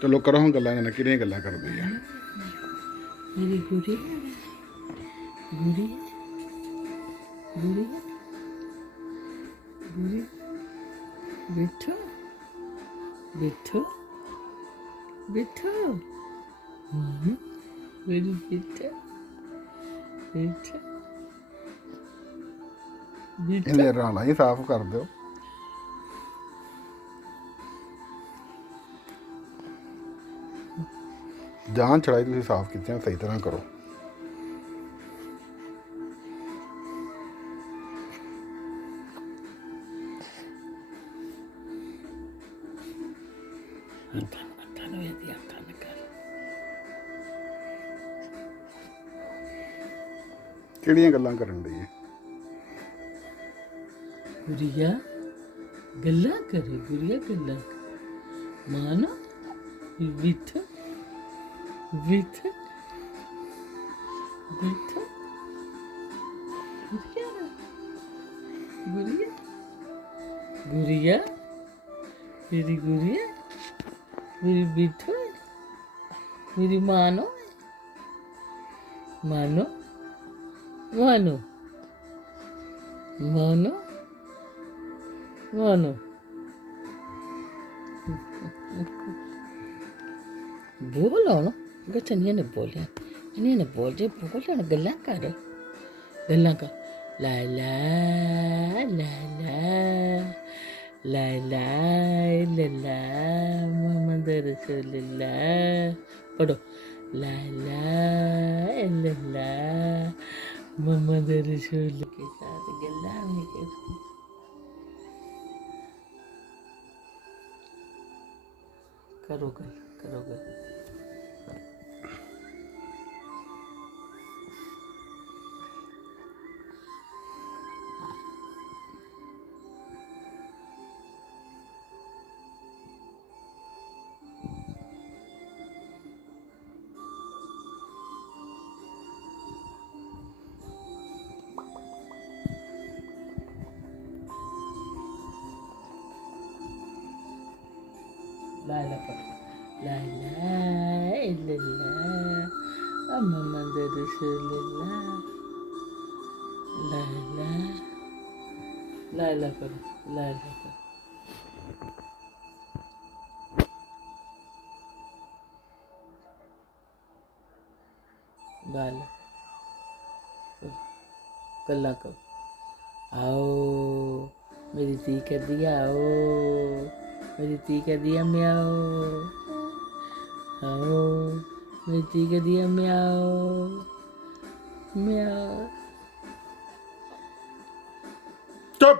ਚਲੋ ਕਰੋ ਹੁਣ ਗੱਲਾਂ ਇਹਨਾਂ ਕਿਹੜੀਆਂ ਗੱਲਾਂ ਕਰਦੀ ਆ। ਮੇਰੀ ਗੁਰੀ ਗੁਰੀ ਗੁਰੀ ਗੁਰੀ ਬਿੱਠੂ ਬਿੱਠੂ ਬਿੱਠੂ ਮੇਰੀ ਬਿੱਠੂ ਬਿੱਠੂ ਬਿੱਠੂ ਇਹਨੇ ਰਾਣਾ ਹੀ ਸਾਫ਼ ਕਰ ਦਿਓ। ਜਾਨ ਛੜਾਈ ਤੁਸੀਂ ਸਾਫ਼ ਕੀਤੀਆਂ ਸਹੀ ਤਰ੍ਹਾਂ ਕਰੋ। ਅੱਖਾਂ ਨੂੰ ਇਹਦੀ ਅੱਖਾਂ ਨਾਲ ਕਰ ਕਿਹੜੀਆਂ ਗੱਲਾਂ ਕਰਨ ਦੀ ਹੈ। ਗੁਰੀਆ ਗੱਲਾਂ ਕਰੇ ਗੁਰੀਆ ਗੱਲਾਂ ਮਾਨਾ ਵਿਥ ਵਿਥ ਵਿਥ ਗੁਰੀਆ ਗੁਰੀਆ ਮੇਰੀ ਗੁਰੀਆ ਮੇਰੀ ਬਿੱਠੂ ਮੇਰੀ ਮਾनो मानो मानो मानो मानो बोल ਹੁਣ ਗੱਚ ਨਹੀਂ ਨੇ ਬੋਲਿਆ ਨਹੀਂ ਨੇ ਬੋਲ ਜੇ ਬੋਲ ਹੁਣ ਗੱਲਾਂ ਕਰ ਲਾ ਲਾ ਲਾ ਲਾ ला ला मोहम्मद रसूलुल्लाह पढ़ो ला ला ला मोहम्मद रसूल के साथ गल्ला में करो गल لا لا لا لا إلا الله محمد رسول الله لا لا لا لا لا لا गाल गल्ला करो आओ मेरी धी कर दिया आओ मेरी धी कर दिया म्याओ आओ मेरी धी कर दिया म्याओ म्याओ ਚੁੱਪ।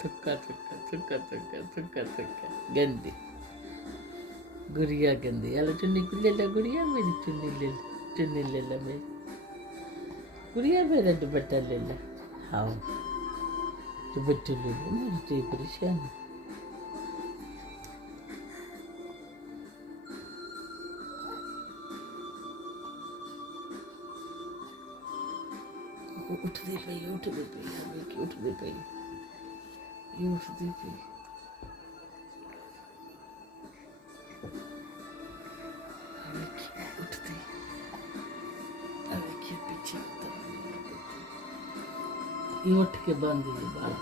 थुक्का थुक्का थुक्का थुक्का थुक्का थुक्का गंदी गुड़िया गंदी हेलो चुन्नी ले ला गुड़िया मेरी चुन्नी ले ला मेरी गुड़िया मेरा दुपट्टा ले ला आओ दुपट्टा ले ला मेरी तो परेशान उठती पई ये उठती पई ये उठती पई उठती के पीछे ये उठ के बांध दी बाल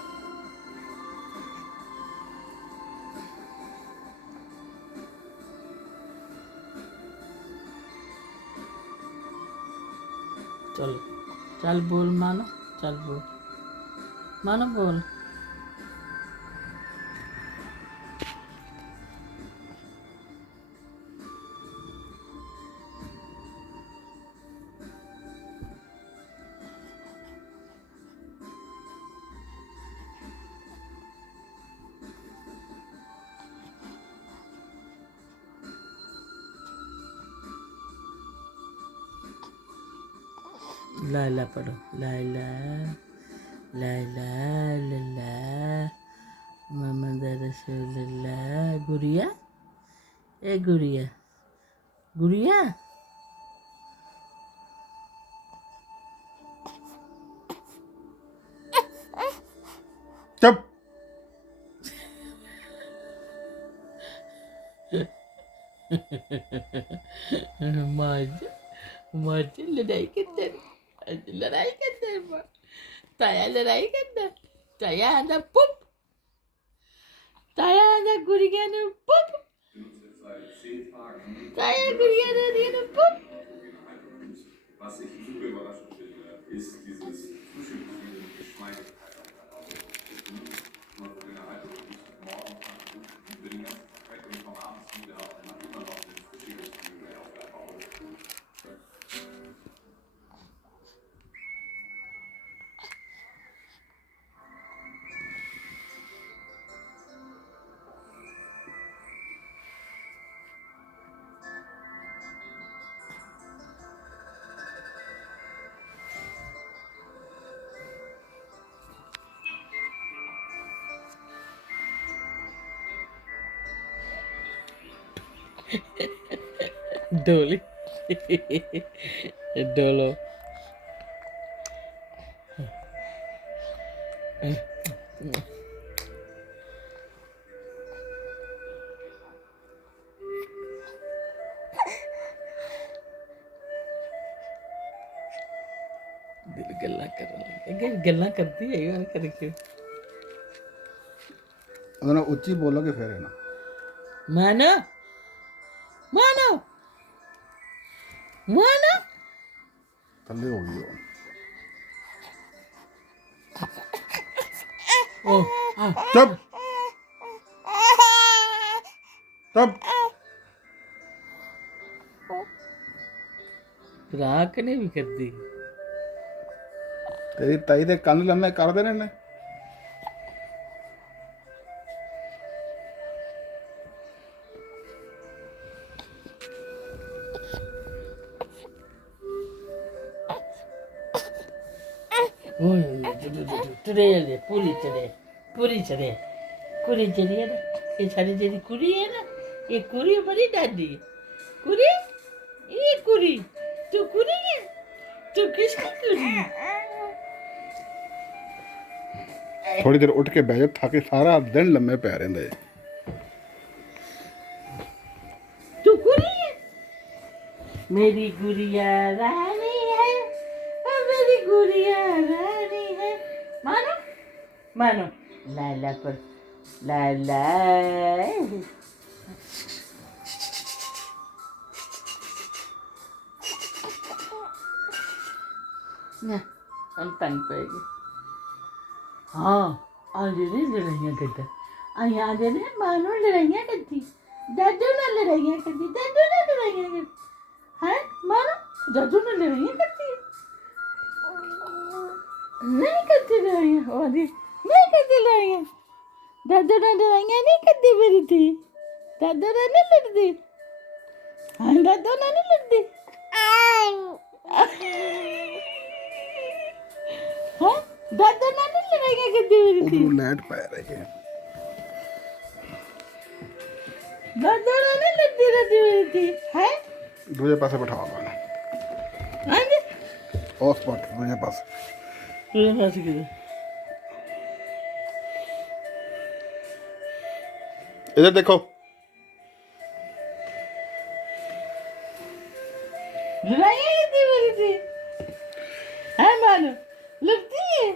चल चल बोल मानो चल बोल मानो बोल लाला पढ़ो लाला लाला लाला मोहम्मद रसूलुल्लाह गुड़िया ए गुड़िया गुड़िया चुप। माज माज लड़ाई करता है, लड़ाई करता है माँ। ताया लड़ाई करता, ताया आंदा पुप, ताया आंदा गुड़िया ने पुप, ताया गुड़िया ने दिया ने पुप। Was ich super überraschend finde, ist dieses Frühstück, diese Geschmeidigkeit auf der Haut. Man so innerhalb von guten Morgen über den ganzen Tag weg und vom Abend wieder und man immer noch ein frisches Gefühl auf der Haut. डोली Dolo दिल गल्ला कर गल्ला करती है यार करके ਉਹਦੇ ਨਾਲ ਉੱਚੀ ਬੋਲੋਗੇ ਫਿਰ ਹੈ ਨਾ मानो मानो मानो ਥੱਲੇ ਹੋ ਗਈ ਉਹ ओ चुप चुप। राख ने भी कर दी ਤੇਰੀ ਤਾਈ ਦੇ ਕੰਨ ਲੰਮੇ ਕਰ ਦੇਣੇ ਨੇ चढ़े पूरी चढ़े कुड़ी चढ़ी है ना ये सारी तेरी कुड़ी है ना ये कुड़ी बड़ी डाडी है कुड़ी ये कुड़ी तू कुड़ी है तू किसकी कुड़ी है ਥੋੜੀ ਦੇਰ ਉੱਠ ਕੇ ਬਹਿ ਜਾ ਥੱਕ ਕੇ ਸਾਰਾ ਦਿਨ ਲੰਮੇ ਪੈ ਰਹਿੰਦੇ तू कुड़ी है मेरी गुड़िया रानी है ओ मेरी गुड़िया रानी है मानो मानो लाला पर लाला ना हम तंग पेगी हाँ आज नहीं लड़ाइयाँ करता आज ने मानो लड़ाइयाँ करती दादू ना लड़ाइयाँ करती दादू ना लड़ाइयाँ करती है मानो दादू ना लड़ाइयाँ करती नहीं करती लड़ाइयाँ और नहीं करती लड़ाइयाँ दादू ना लड़ाइयाँ नहीं करती मेरी थी दादू ना नहीं लड़ती हाँ दादू ना नहीं लड़ती हाँ दादू ना नहीं लड़ाइयाँ करती मेरी थी ਉਧਰੋਂ ਲਾਈਟ ਪੈ ਰਹੀ ਹੈ दादू ना नहीं लड़ती रहती मेरी थी है ਦੂਜੇ ਪਾਸੇ ਬਿਠਾ ਲੈਣਾ हाँ जी ਉਸ ਪਾਸੇ ਦੂਜੇ ਪਾਸੇ तुझे फंस गई इधर देखो लड़ाइयाँ करती मेरी थी है मानो लड़ती है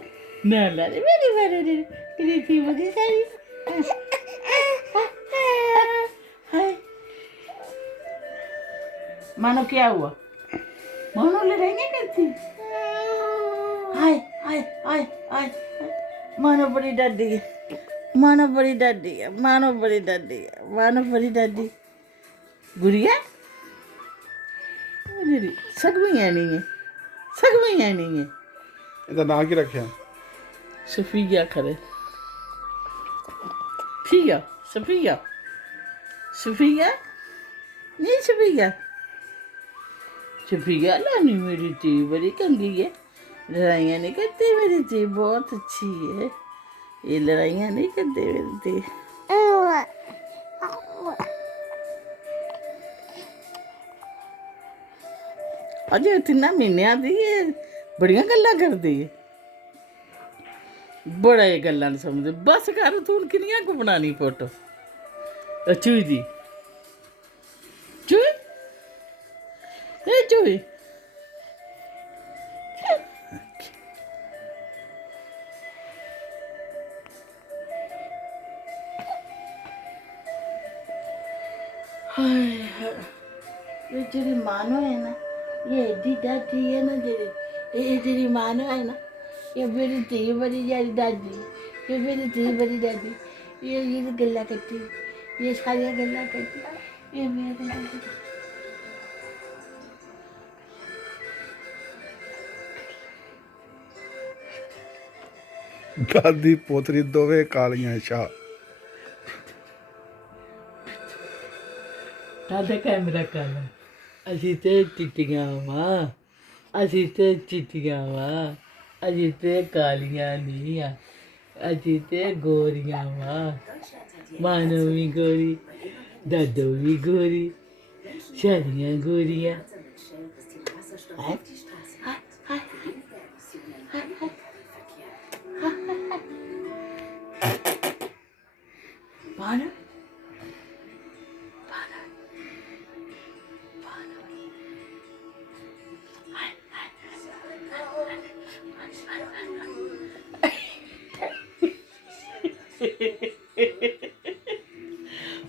ना लड़ी मेरी मेरी थी बड़ी सारी हाय मानो क्या हुआ मानो लड़ाइयाँ करती हाय हाय हाय हाय मानो बड़ी डरती है मानो बड़ी डरती है मानो बड़ी डरती है मानो बड़ी डरती गुड़िया मेरी सग में है नहीं है सग में है नहीं है ਇਹਦਾ ਨਾਂ ਕੀ ਰੱਖਿਆ सफिया करे फिया सफिया सफिया नहीं सफिया सफिया लानी मेरी थी बड़ी कंगी है लड़ाइयाँ नहीं करती मेरी थी बहुत अच्छी है ये लड़ाइयाँ नहीं करती मेरी थी अजय 3 महीने दी है बड़ियां गल्लां करदी है ਬੜਾ ਇਹ ਗੱਲਾਂ ਨੂੰ ਸਮਝਦੇ ਬਸ ਕਰ ਤੂੰ ਹੁਣ ਕਿੰਨੀਆਂ ਕੁ ਬਣਾਣੀ ਫੋਟੋ ਚੂਈ ਦੀ ਚੂਈ ਇਹ ਚੂਈ ये तेरी मानो है ना ये एडी दादी है ना तेरी ये तेरी मानो है ना ये मेरी धी बड़ी यारी दादी ये मेरी धी बड़ी दादी ये गल्ला करती ये सारिया गल्ला करती ये मेरी दादी ਦਾਦੀ ਪੋਤਰੀ ਦੋਵੇਂ ਕਾਲੀਆਂ ਸ਼ਾਹ दादा कैमरा काला ਅਸੀਂ ਤੇ ਚਿੱਟੀਆਂ ਵਾਂ ਅਸੀਂ ਤੇ ਚਿੱਟੀਆਂ ਵਾਂ ਅਸੀਂ ਤੇ ਕਾਲੀਆਂ ਨਹੀਂ ਆ ਅਸੀਂ ਤੇ ਗੋਰੀਆਂ ਵਾਂ ਮਾਨੋ ਵੀ ਗੋਰੀ ਦਾਦੋ ਵੀ ਗੋਰੀ ਸਾਰੀਆਂ ਗੋਰੀਆਂ ਮਾਨੋ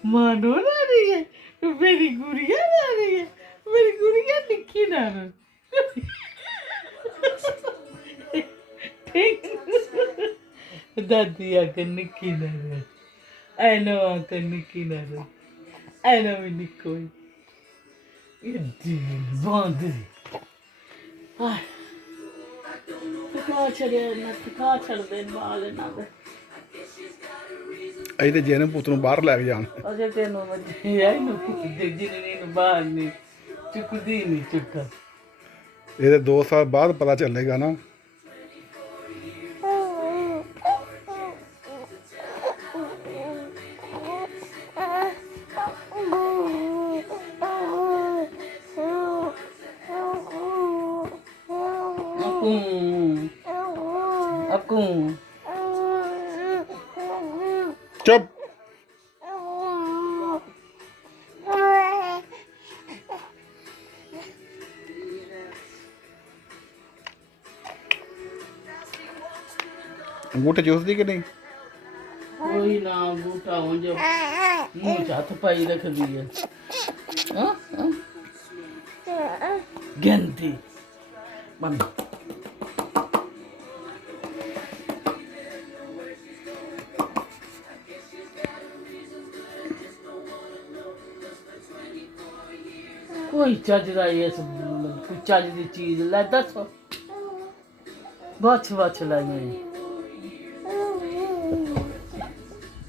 मानो ना रही है मेरी गुड़िया ना रही है मेरी गुड़िया निकी ना दादी आकर निकी ना I know आकर निकी ना I know me निको ये दिन बंद थका चढ़िया ना थका चढ़ दे बाल ना ਅਸੀਂ ਤੇ ਜਿਹਨੇ ਪੁੱਤ ਨੂੰ ਬਾਹਰ ਲੈ ਕੇ ਜਾਣ ਅਜੇ ਤੈਨੂੰ ਮੈਂ ਇਹਨੂੰ ਜਿੰਨੀ ਨੂੰ ਬਾਹਰ ਨਹੀਂ ਚੁੱਕਦੀ ਨਹੀਂ ਚੁੱਕਾ ਇਹਦੇ 2 ਸਾਲ ਬਾਅਦ ਪਤਾ ਚੱਲੇਗਾ ਨਾ ਅਕੂ ਚੁੱਪ ਅੰਗੂਠੇ ਚੂਸਦੀ ਕਿ ਨਹੀਂ ਕੋਈ ਨਾ ਬੂਟਾ ਹੋ ਜਾ ਮੂੰਹ 'ਚ ਹੱਥ ਪਾਈ ਰੱਖਦੀ ਹੈ ਹਾਂ ਗੰਦੀ ਬੰਦ ਕੋਈ ਚੱਜ ਦਾ ਇਸ ਕੋਈ ਚੱਜ ਦੀ ਚੀਜ਼ ਲੈ ਦੱਸ ਬੱਚ ਲੈ ਗਈ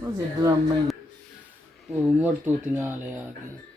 ਉਹ ਡਰਾਮਾ ਉਹ ਮੋਰ ਤੂਤੀਆਂ ਵਾਲੇ ਆ ਗਏ